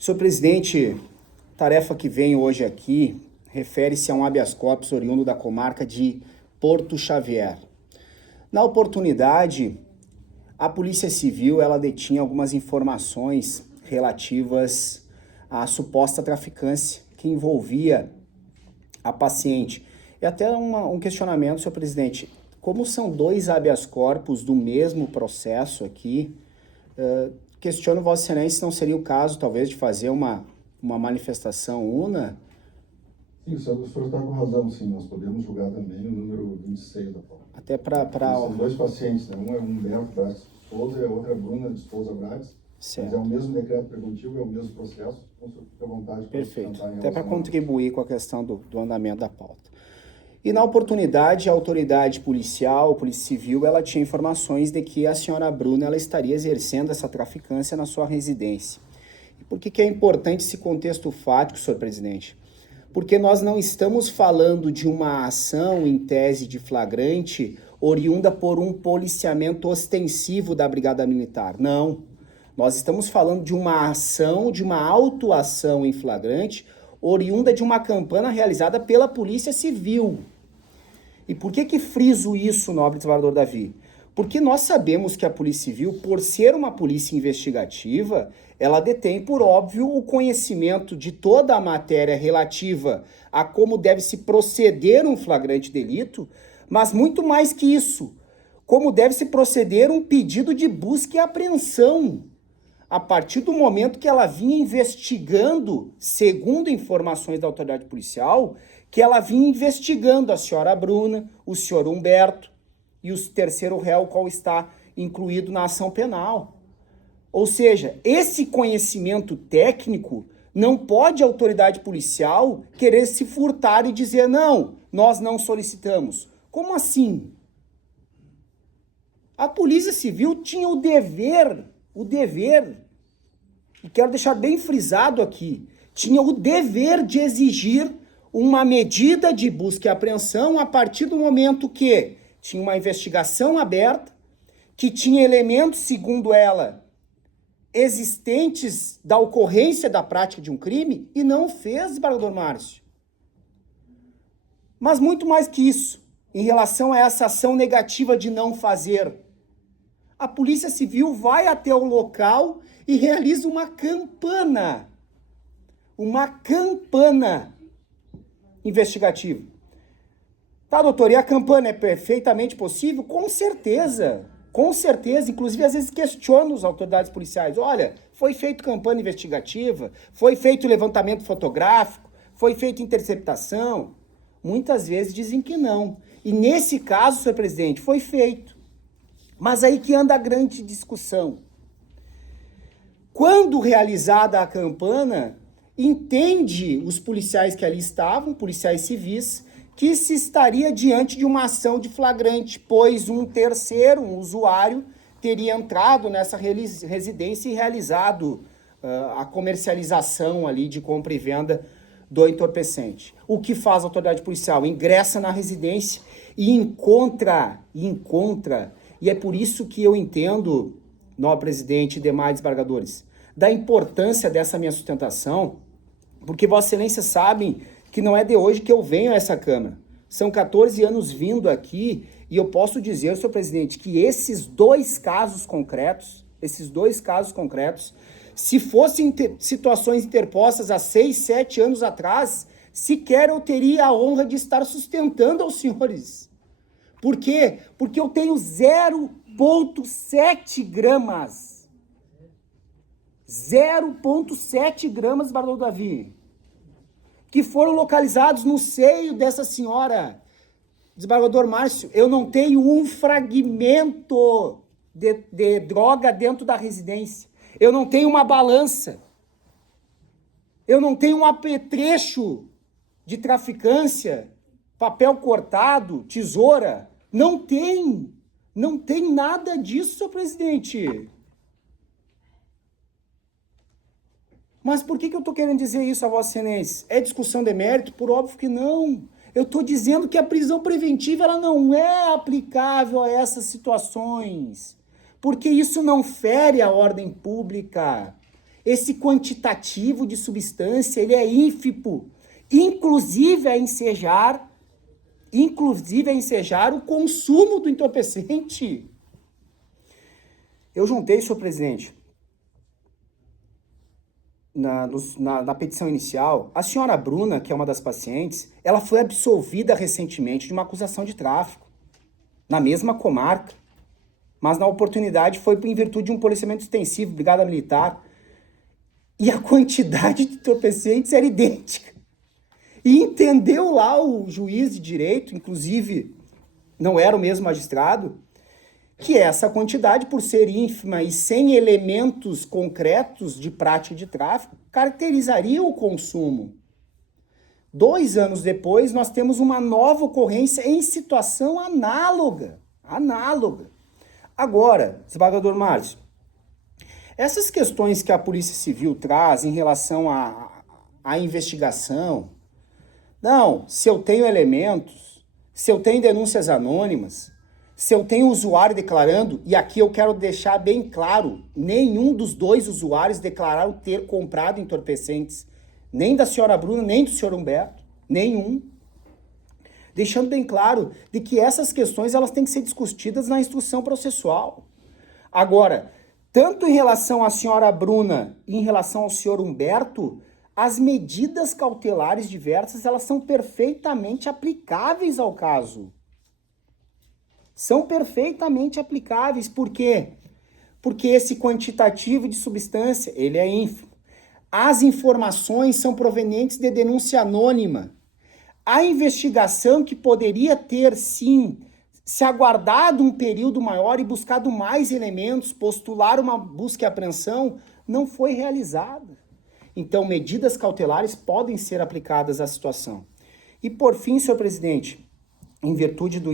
Senhor presidente, a tarefa que vem hoje aqui refere-se a um habeas corpus oriundo da comarca de Porto Xavier. Na oportunidade, a Polícia Civil ela detinha algumas informações relativas à suposta traficância que envolvia a paciente. E até um questionamento, senhor presidente, como são dois habeas corpus do mesmo processo aqui, questiono Vossa Excelência se não seria o caso, talvez, de fazer uma manifestação una? Sim, o senhor está com razão, sim. Nós podemos julgar também o número 26 da pauta. Até para... São dois pacientes, né? Um é Humberto Braz de Souza e a outra é Bruna de Souza Braz. Certo. Mas é o mesmo decreto preventivo, é o mesmo processo. Então, o senhor fica à vontade para Perfeito. Até para contribuir com a questão do andamento da pauta. E na oportunidade, a autoridade policial, a Polícia Civil, ela tinha informações de que a senhora Bruna ela estaria exercendo essa traficância na sua residência. E por que é importante esse contexto fático, senhor presidente? Porque nós não estamos falando de uma ação em tese de flagrante oriunda por um policiamento ostensivo da Brigada Militar. Não. Nós estamos falando de uma ação, de uma autuação em flagrante oriunda de uma campana realizada pela Polícia Civil. E por que friso isso, nobre desembargador Davi? Porque nós sabemos que a Polícia Civil, por ser uma polícia investigativa, ela detém, por óbvio, o conhecimento de toda a matéria relativa a como deve se proceder um flagrante delito, mas muito mais que isso, como deve se proceder um pedido de busca e apreensão. A partir do momento que ela vinha investigando, segundo informações da autoridade policial, que ela vinha investigando a senhora Bruna, o senhor Humberto e o terceiro réu, qual está incluído na ação penal. Ou seja, esse conhecimento técnico não pode a autoridade policial querer se furtar e dizer, não, nós não solicitamos. Como assim? A Polícia Civil tinha o dever, e quero deixar bem frisado aqui, tinha o dever de exigir uma medida de busca e apreensão a partir do momento que tinha uma investigação aberta, que tinha elementos, segundo ela, existentes da ocorrência da prática de um crime, e não fez, desembargador Márcio. Mas muito mais que isso, em relação a essa ação negativa de não fazer, a Polícia Civil vai até o local e realiza uma campana investigativa. Tá, doutor, e a campana é perfeitamente possível? Com certeza, inclusive às vezes questiono as autoridades policiais, olha, foi feito campana investigativa, foi feito levantamento fotográfico, foi feita interceptação, muitas vezes dizem que não, e nesse caso, senhor presidente, foi feito. Mas aí que anda a grande discussão. Quando realizada a campana, entende os policiais que ali estavam, policiais civis, que se estaria diante de uma ação de flagrante, pois um terceiro, um usuário, teria entrado nessa residência e realizado a comercialização ali de compra e venda do entorpecente. O que faz a autoridade policial? Ingressa na residência e encontra, e é por isso que eu entendo, nobre presidente e demais desembargadores, da importância dessa minha sustentação, porque Vossa Excelência sabem que não é de hoje que eu venho a essa Câmara. São 14 anos vindo aqui e eu posso dizer, senhor presidente, que esses dois casos concretos, se fossem situações interpostas há 6, 7 anos atrás, sequer eu teria a honra de estar sustentando aos senhores. Por quê? Porque eu tenho 0,7 gramas. 0,7 gramas, desembargador Davi, que foram localizados no seio dessa senhora. Desembargador Márcio, eu não tenho um fragmento de droga dentro da residência. Eu não tenho uma balança. Eu não tenho um apetrecho de traficância, papel cortado, tesoura. Não tem nada disso, senhor presidente. Mas por que eu estou querendo dizer isso a Vossa Excelência? É discussão de mérito? Por óbvio que não. Eu estou dizendo que a prisão preventiva ela não é aplicável a essas situações, porque isso não fere a ordem pública. Esse quantitativo de substância, ele é ínfimo, inclusive a ensejar o consumo do entorpecente. Eu juntei, senhor presidente, na petição inicial, a senhora Bruna, que é uma das pacientes, ela foi absolvida recentemente de uma acusação de tráfico, na mesma comarca, mas na oportunidade foi em virtude de um policiamento extensivo, brigada militar, e a quantidade de entorpecentes era idêntica. E entendeu lá o juiz de direito, inclusive não era o mesmo magistrado, que essa quantidade, por ser ínfima e sem elementos concretos de prática de tráfico, caracterizaria o consumo. 2 anos depois, nós temos uma nova ocorrência em situação análoga. Agora, desembargador Márcio, essas questões que a Polícia Civil traz em relação à investigação, não, se eu tenho elementos, se eu tenho denúncias anônimas, se eu tenho usuário declarando, e aqui eu quero deixar bem claro, nenhum dos 2 usuários declararam ter comprado entorpecentes, nem da senhora Bruna, nem do senhor Humberto, nenhum. Deixando bem claro de que essas questões elas têm que ser discutidas na instrução processual. Agora, tanto em relação à senhora Bruna e em relação ao senhor Humberto, as medidas cautelares diversas elas são perfeitamente aplicáveis ao caso. São perfeitamente aplicáveis. Por quê? Porque esse quantitativo de substância, ele é ínfimo. As informações são provenientes de denúncia anônima. A investigação que poderia ter, sim, se aguardado um período maior e buscado mais elementos, postular uma busca e apreensão, não foi realizada. Então, medidas cautelares podem ser aplicadas à situação. E, por fim, senhor presidente, em virtude do